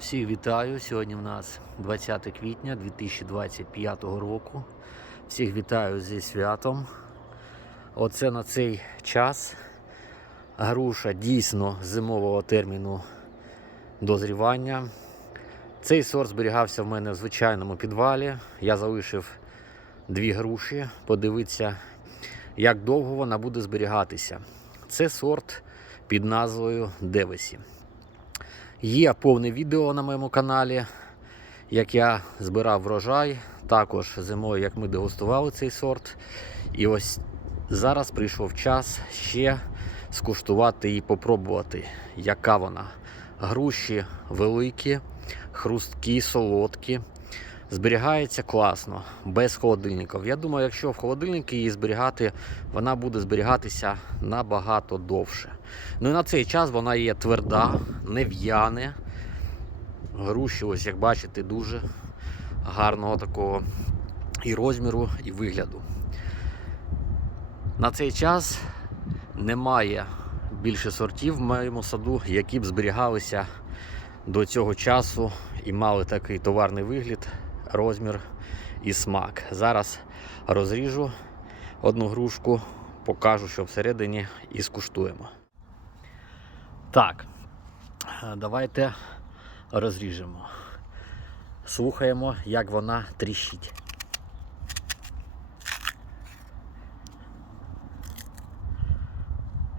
Всіх вітаю. Сьогодні в нас 20 квітня 2025 року. Всіх вітаю зі святом. Оце на цей час груша дійсно зимового терміну дозрівання. Цей сорт зберігався в мене в звичайному підвалі. Я залишив дві груші. Подивитися, як довго вона буде зберігатися. Це сорт під назвою Девесі. Є повне відео на моєму каналі, як я збирав врожай, також зимою, як ми дегустували цей сорт. І ось зараз прийшов час ще скуштувати і попробувати, яка вона. Груші великі, хрусткі, солодкі. Зберігається класно, без холодильників. Я думаю, якщо в холодильнику її зберігати, вона буде зберігатися набагато довше. Ну і на цей час вона є тверда, не в'яне. Груші, ось як бачите, дуже гарного такого і розміру, і вигляду. На цей час немає більше сортів в моєму саду, які б зберігалися до цього часу і мали такий товарний вигляд, розмір і смак. Зараз розріжу одну грушку, покажу, що всередині, і скуштуємо. Так, давайте розріжемо. Слухаємо, як вона тріщить.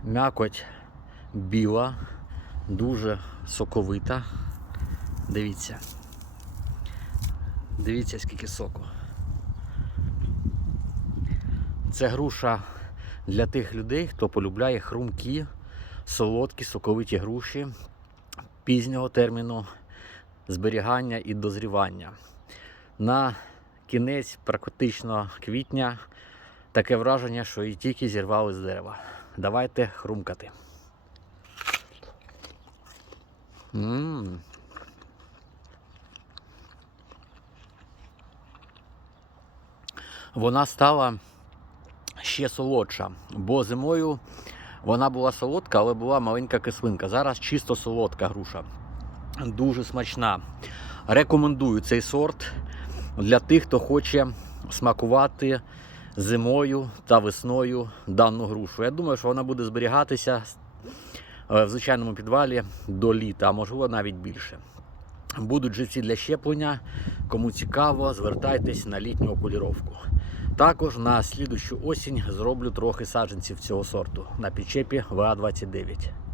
М'якоть біла, дуже соковита. Дивіться. Дивіться, скільки соку. Це груша для тих людей, хто полюбляє хрумкі, солодкі, соковиті груші пізнього терміну зберігання і дозрівання. На кінець практично квітня таке враження, що її тільки зірвали з дерева. Давайте хрумкати. М. Вона стала ще солодша, бо зимою вона була солодка, але була маленька кислинка. Зараз чисто солодка груша. Дуже смачна. Рекомендую цей сорт для тих, хто хоче смакувати зимою та весною дану грушу. Я думаю, що вона буде зберігатися е, в звичайному підвалі до літа, а можливо навіть більше. Будуть живці для щеплення. Кому цікаво, звертайтесь на літню окуліровку. Також на слідущу осінь зроблю трохи саджанців цього сорту на підчепі ВА-29.